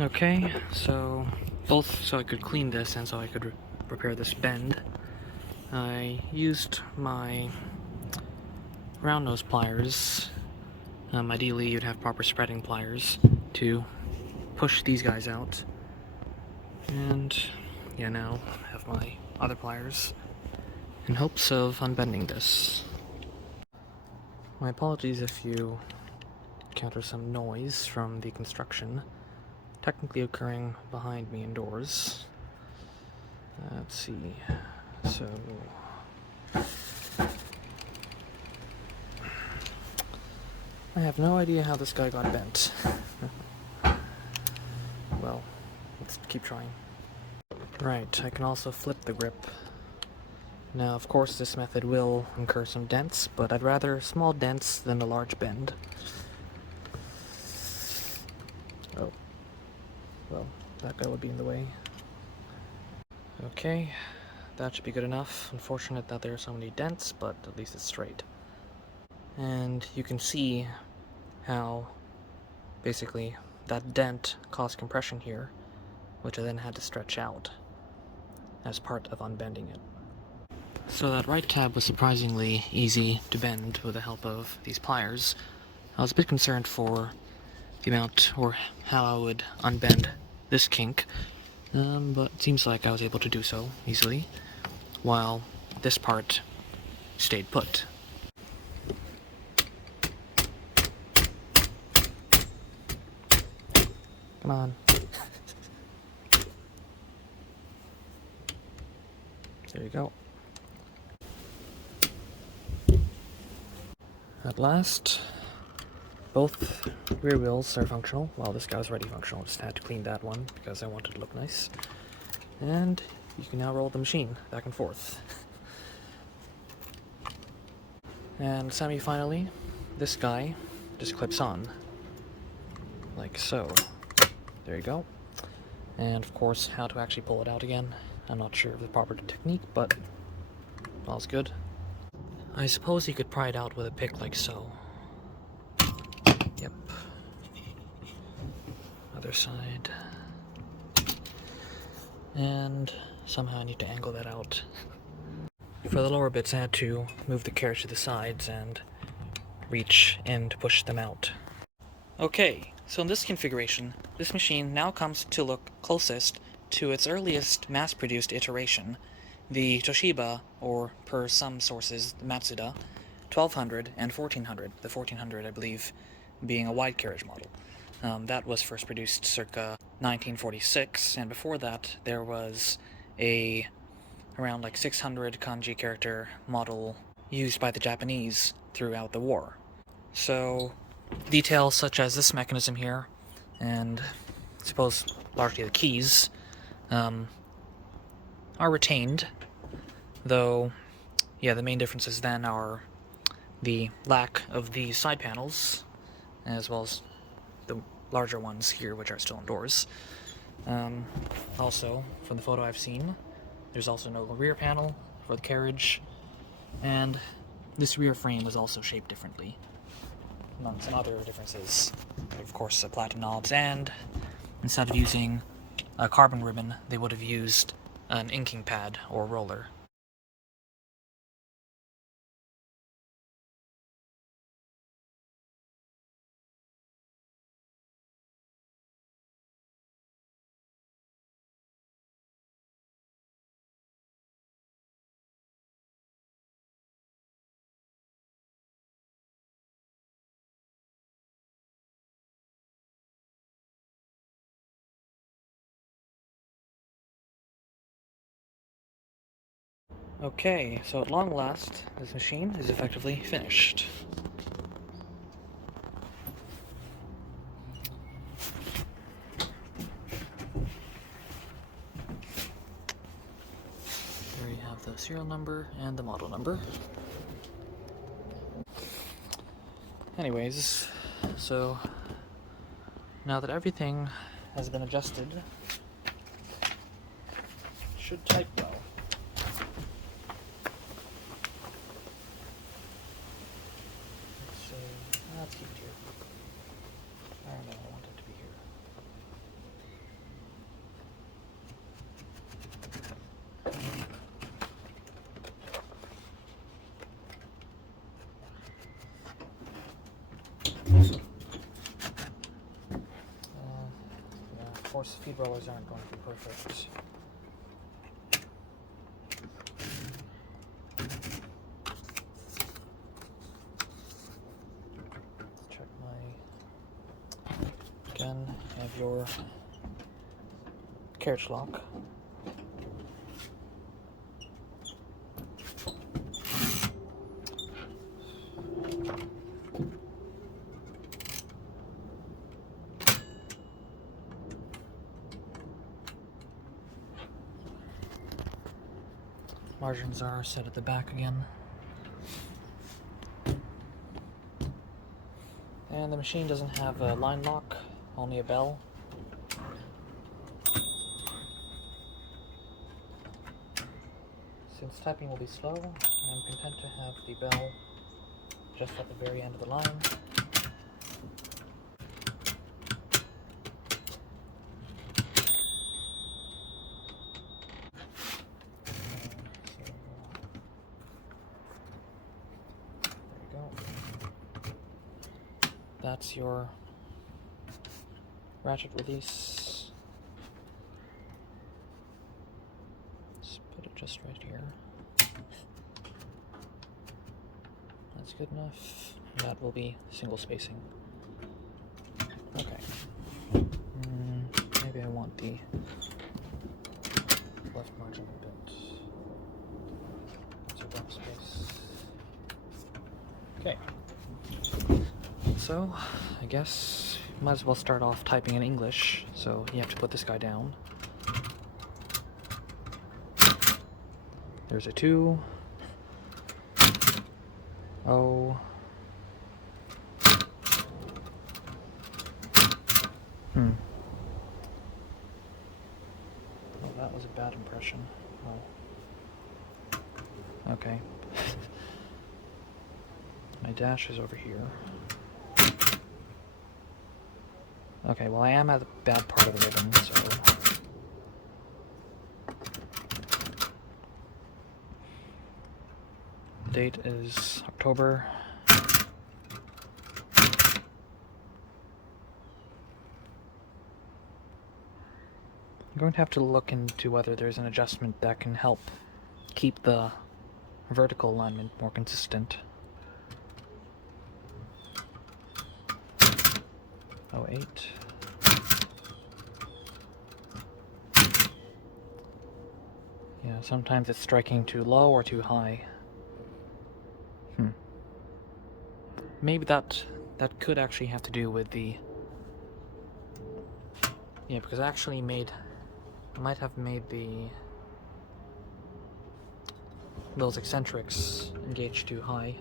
Okay, so both so I could clean this and so I could repair this bend, I used my round nose pliers. Ideally you'd have proper spreading pliers to push these guys out. And yeah, now I have my other pliers in hopes of unbending this. My apologies if you encounter some noise from the construction technically occurring behind me indoors. Let's see. So I have no idea how this guy got bent. Well, let's keep trying. Right, I can also flip the grip. Now, of course, this method will incur some dents, but I'd rather small dents than a large bend. Oh. Well, that guy would be in the way. Okay, that should be good enough. Unfortunate that there are so many dents, but at least it's straight. And you can see how, basically, that dent caused compression here, which I then had to stretch out as part of unbending it. So that right tab was surprisingly easy to bend with the help of these pliers. I was a bit concerned for the amount or how I would unbend this kink, but it seems like I was able to do so easily, while this part stayed put. Come on. There you go. At last, both rear wheels are functional. Well, this guy was already functional, just had to clean that one because I wanted it to look nice. And you can now roll the machine back and forth. And semi-finally, this guy just clips on, like so. There you go. And of course, how to actually pull it out again. I'm not sure of the proper technique, but all's good. I suppose you could pry it out with a pick like so. Yep. Other side. And somehow I need to angle that out. For the lower bits, I had to move the carriage to the sides and reach in to push them out. Okay, so in this configuration, this machine now comes to look closest to its earliest mass-produced iteration, the Toshiba, or per some sources, the Matsuda, 1200 and 1400, the 1400, I believe, being a wide carriage model. That was first produced circa 1946, and before that there was a around like 600 kanji character model used by the Japanese throughout the war. So details such as this mechanism here, and I suppose largely the keys, are retained, though, yeah, the main differences then are the lack of these side panels, as well as the larger ones here, which are still indoors. Also, from the photo I've seen, there's also no rear panel for the carriage, and this rear frame was also shaped differently, among some other differences. Of course, the platen knobs, and instead of using a carbon ribbon, they would have used an inking pad or roller. Okay, so at long last, this machine is effectively finished. There you have the serial number and the model number. Anyways, so now that everything has been adjusted, it should type well. So let's keep it here. I don't know, I want it to be here. speed rollers aren't going to be perfect. Check again, have your carriage lock. Margins are set at the back again. And the machine doesn't have a line lock, only a bell. Since typing will be slow, I'm content to have the bell just at the very end of the line. That's your ratchet release. Let's put it just right here. That's good enough. That will be single spacing. Okay. Maybe I want the left margin a bit. That's a rough space. Okay. So, I guess might as well start off typing in English, so you have to put this guy down. There's a 2. Oh. Oh, that was a bad impression. Oh. Okay. My dash is over here. Okay, well I am at the bad part of the ribbon, so... The date is October. I'm going to have to look into whether there's an adjustment that can help keep the vertical alignment more consistent. 08. Yeah, sometimes it's striking too low or too high. Maybe that could actually have to do with the... Yeah, because I actually I might have made those eccentrics engaged too high.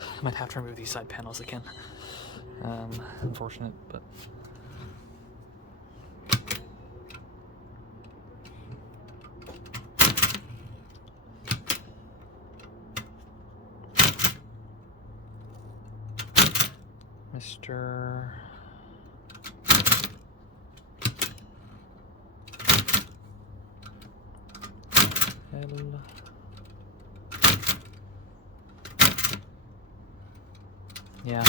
I might have to remove these side panels again. Unfortunate, but... Mr. L. Yeah,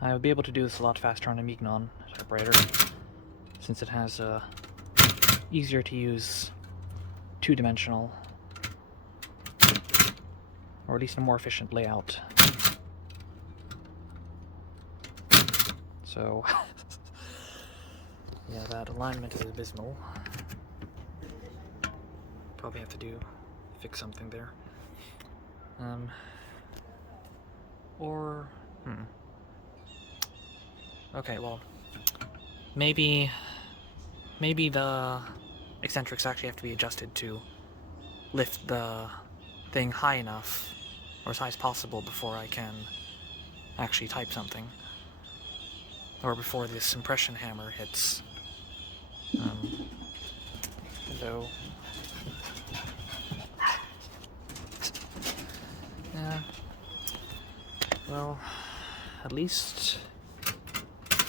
I would be able to do this a lot faster on a Mignon typewriter, since it has a easier to use two-dimensional, or at least a more efficient layout. So, yeah, that alignment is abysmal. Probably have to fix something there. Okay, well, maybe the eccentrics actually have to be adjusted to lift the thing high enough, or as high as possible, before I can actually type something. Or before this impression hammer hits. Hello. Yeah. Well, at least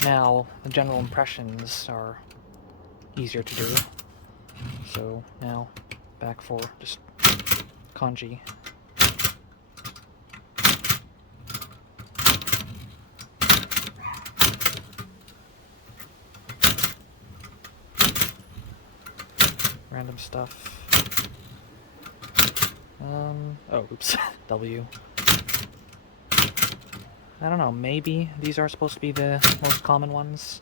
now the general impressions are easier to do. So now back for just kanji. random stuff. Oh, oops. W. I don't know, maybe these are supposed to be the most common ones.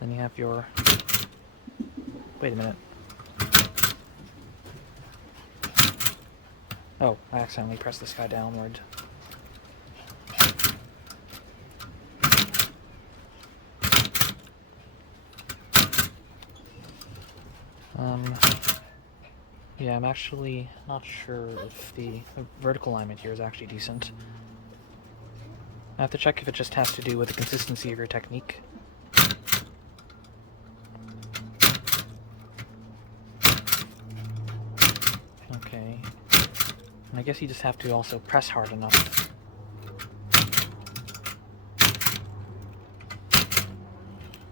Then you have your... Wait a minute. Oh, I accidentally pressed this guy downward. Yeah, I'm actually not sure if the vertical alignment here is actually decent. I have to check if it just has to do with the consistency of your technique. Okay. And I guess you just have to also press hard enough.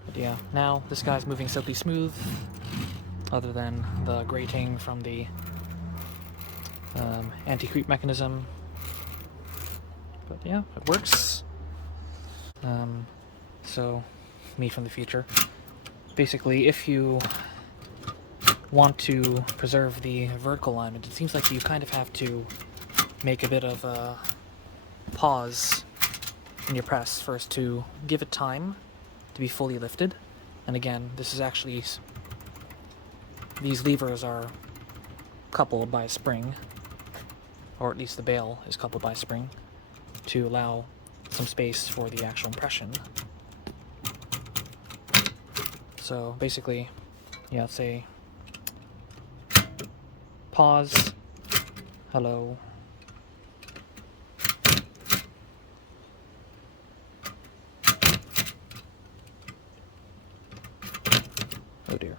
But yeah, now this guy's moving silky smooth, other than the grating from the anti-creep mechanism. But yeah, it works. So, me from the future. Basically, if you want to preserve the vertical alignment, it seems like you kind of have to make a bit of a pause in your press first to give it time to be fully lifted. And again, this is actually... These levers are coupled by a spring, or at least the bail is coupled by a spring, to allow some space for the actual impression. So basically, yeah, let's say pause, hello, oh dear.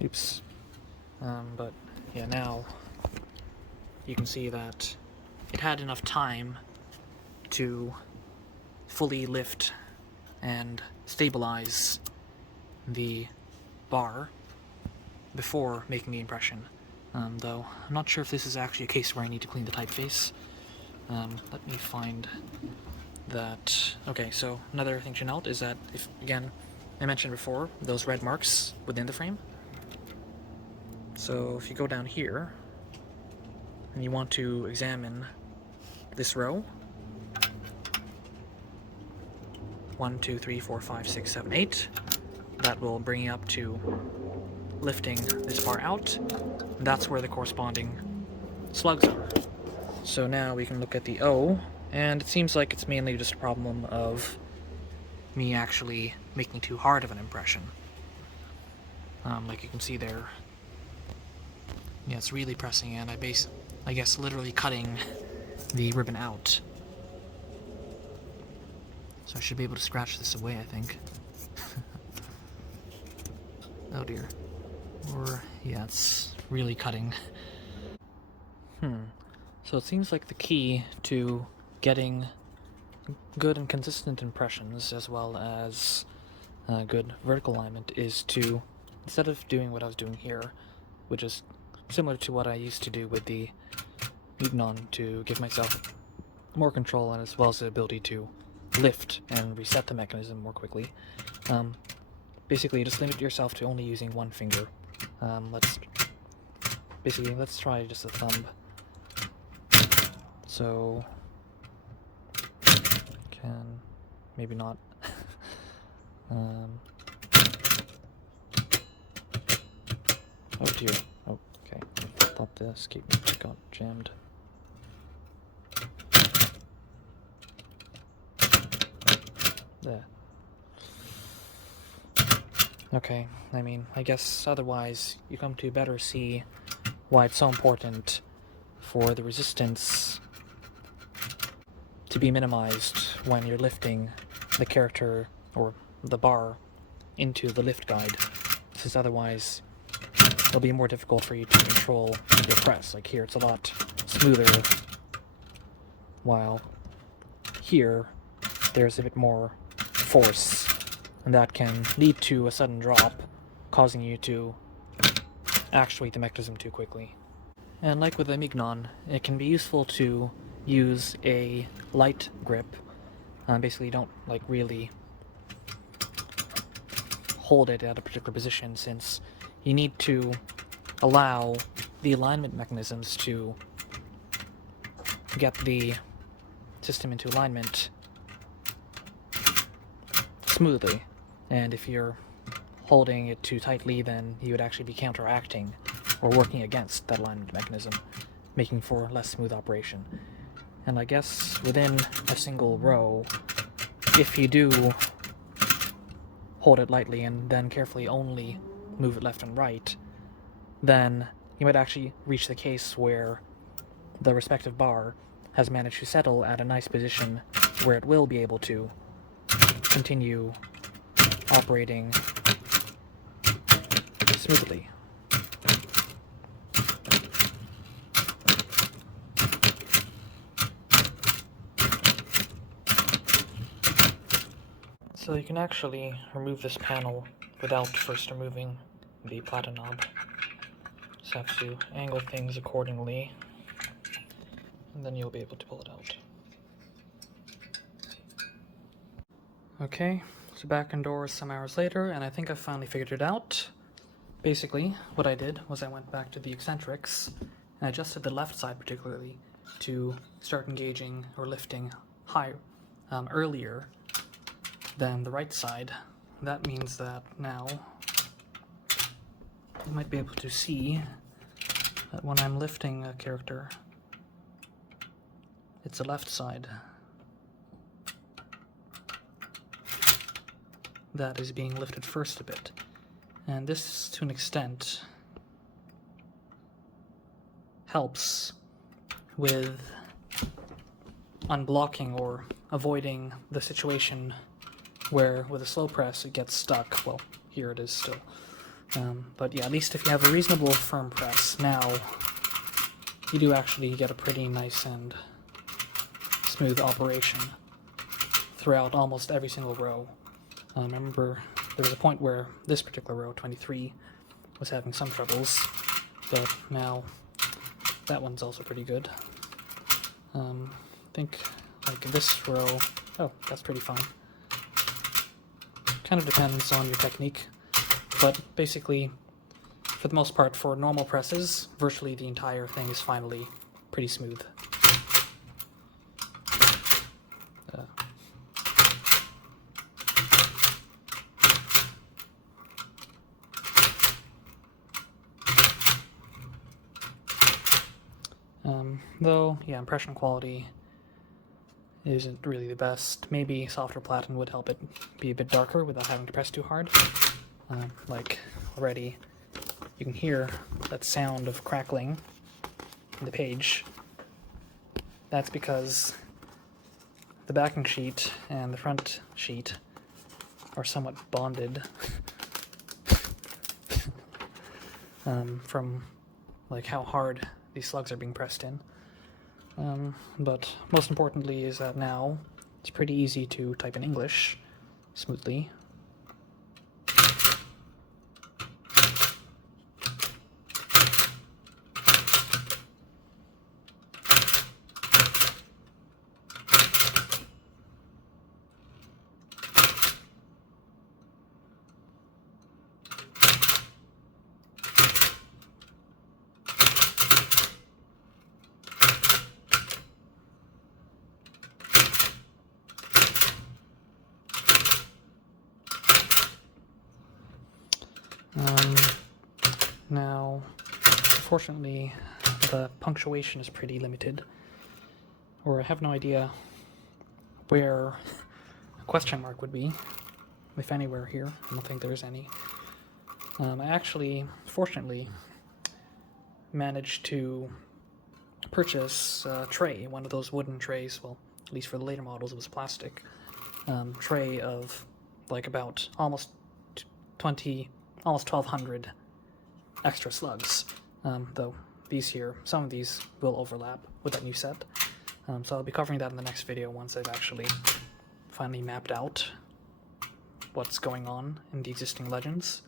Oops. But yeah, now you can see that it had enough time to fully lift and stabilize the bar before making the impression. Though I'm not sure if this is actually a case where I need to clean the typeface. Let me find that. Okay, so another thing to note is that if, again, I mentioned before, those red marks within the frame. So if you go down here, and you want to examine this row, 1, 2, 3, 4, 5, 6, 7, 8, that will bring you up to lifting this bar out, and that's where the corresponding slugs are. So now we can look at the O, and it seems like it's mainly just a problem of me actually making too hard of an impression. Like you can see there, yeah, it's really pressing in. I guess literally cutting the ribbon out. So I should be able to scratch this away, I think. Oh dear. Or, yeah, it's really cutting. So it seems like the key to getting good and consistent impressions, as well as good vertical alignment, is to, instead of doing what I was doing here, which is similar to what I used to do with the Mignon to give myself more control and as well as the ability to lift and reset the mechanism more quickly. Basically, just limit yourself to only using one finger. Let's try just a thumb. So, maybe not. Oh dear. Oh, okay. I thought the escape got jammed. There. Okay, I mean, I guess otherwise you come to better see why it's so important for the resistance to be minimized when you're lifting the character or the bar into the lift guide, since otherwise it'll be more difficult for you to control your press. Like here, it's a lot smoother, while here there's a bit more force and that can lead to a sudden drop, causing you to actuate the mechanism too quickly. And like with the Mignon, it can be useful to use a light grip. Basically, you don't like really hold it at a particular position, since you need to allow the alignment mechanisms to get the system into alignment smoothly. And if you're holding it too tightly, then you would actually be counteracting or working against that alignment mechanism, making for less smooth operation. And I guess within a single row, if you do hold it lightly and then carefully only move it left and right, then you might actually reach the case where the respective bar has managed to settle at a nice position where it will be able to continue operating smoothly. So you can actually remove this panel without first removing the platen knob. Just have to angle things accordingly, and then you'll be able to pull it out. Okay, so back indoors some hours later, and I think I finally figured it out. Basically, what I did was I went back to the eccentrics and adjusted the left side particularly to start engaging or lifting higher earlier than the right side. That means that now you might be able to see that when I'm lifting a character, it's the left side that is being lifted first a bit. And this, to an extent, helps with unblocking or avoiding the situation where with a slow press it gets stuck. Well, here it is still. But yeah, at least if you have a reasonable firm press, now you do actually get a pretty nice and smooth operation throughout almost every single row. I remember there was a point where this particular row, 23, was having some troubles, but now that one's also pretty good. I think like this row, oh, that's pretty fine. Kind of depends on your technique, but basically, for the most part, for normal presses, virtually the entire thing is finally pretty smooth. Though, yeah, impression quality isn't really the best. Maybe softer platen would help it be a bit darker without having to press too hard. Like, already, you can hear that sound of crackling in the page. That's because the backing sheet and the front sheet are somewhat bonded from like how hard these slugs are being pressed in. But most importantly is that now it's pretty easy to type in English smoothly. Now, unfortunately, the punctuation is pretty limited, or I have no idea where a question mark would be, if anywhere here. I don't think there's any. I actually, fortunately, managed to purchase a tray, one of those wooden trays, well, at least for the later models it was plastic, tray of like about almost 1,200 extra slugs, though these here, some of these will overlap with that new set. So I'll be covering that in the next video once I've actually finally mapped out what's going on in the existing legends.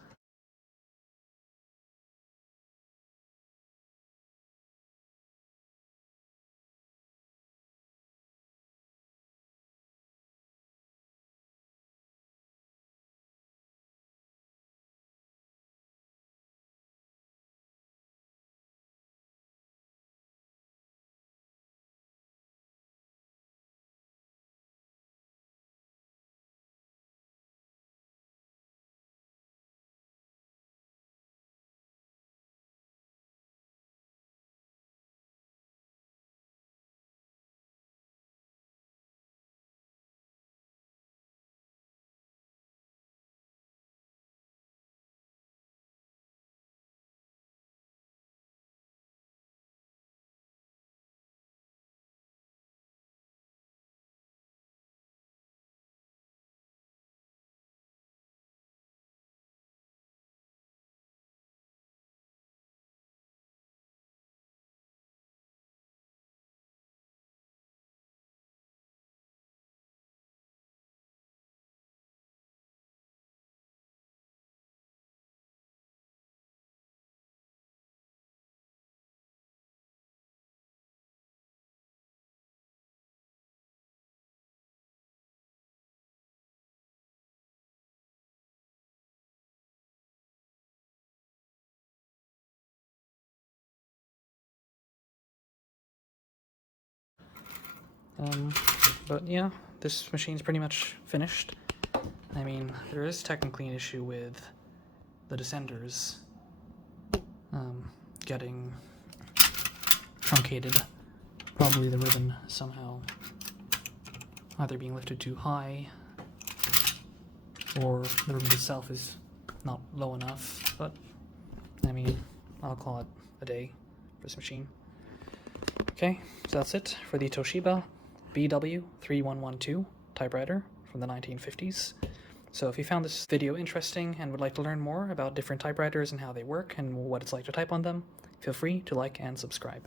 But yeah, this machine's pretty much finished. I mean, there is technically an issue with the descenders getting truncated. Probably the ribbon somehow either being lifted too high or the ribbon itself is not low enough, but I mean, I'll call it a day for this machine. Okay, so that's it for the Toshiba BW-3112 typewriter from the 1950s. So if you found this video interesting and would like to learn more about different typewriters and how they work and what it's like to type on them, feel free to like and subscribe.